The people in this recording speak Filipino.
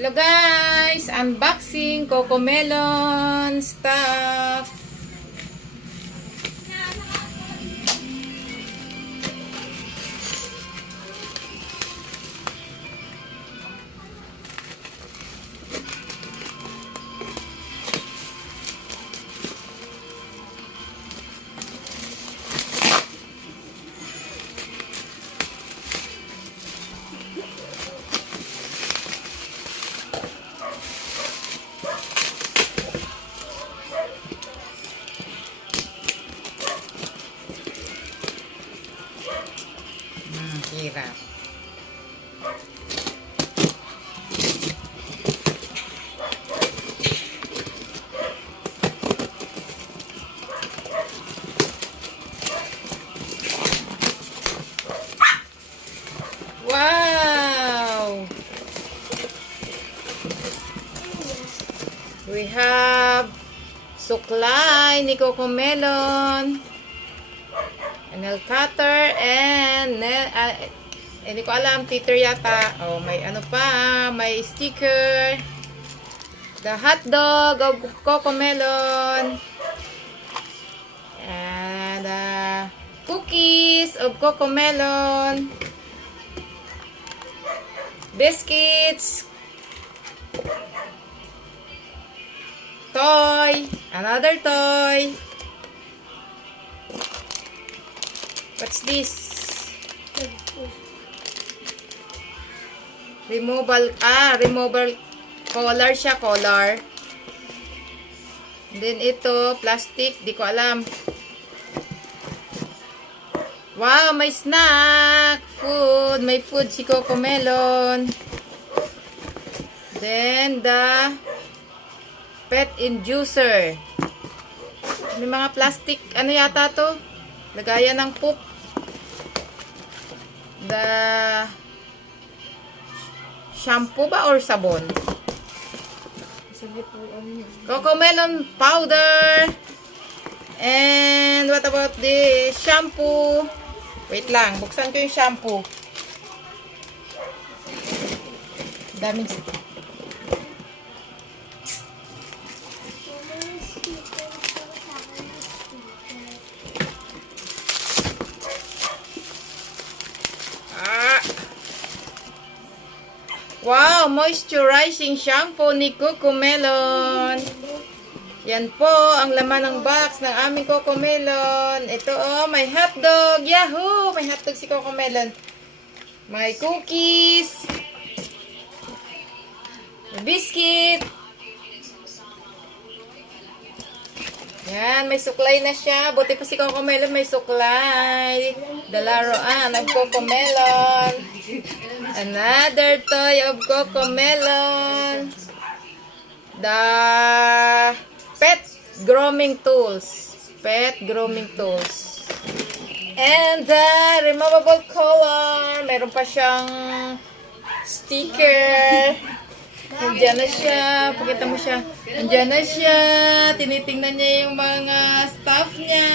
Hello guys! Unboxing COCOMELON stuff. Hirap. Wow! We have suklay ni COCOMELON, nail cutter, and hindi ko alam, teeter yata. Oh, may ano pa, may sticker. The hot dog of COCOMELON. And cookies of COCOMELON. Biscuits. Toy. Another toy. What's this? Removable collar siya, collar. Then ito, plastic, di ko alam. Wow, may snack, food, may food si COCOMELON. Then the pet inducer. May mga plastic, ano yata to? Lagayan ng poop. The shampoo ba or sabon? COCOMELON powder. And what about the shampoo? Wait lang, buksan ko yung shampoo. Daming wow, moisturizing shampoo ni COCOMELON. Yan po ang laman ng box ng aming COCOMELON. Ito oh, may hotdog. Yahoo! May hotdog si COCOMELON. May cookies. May biscuit. Yan, may suklay na siya. Buti pa si COCOMELON may suklay. The laruan ng COCOMELON. Another toy of COCOMELON. The pet grooming tools. Pet grooming tools. And the removable collar. Meron pa siyang sticker. Nandiyan na siya. Pakita mo siya. Nandiyan na siya. Tinitingnan niya yung mga stuff niya.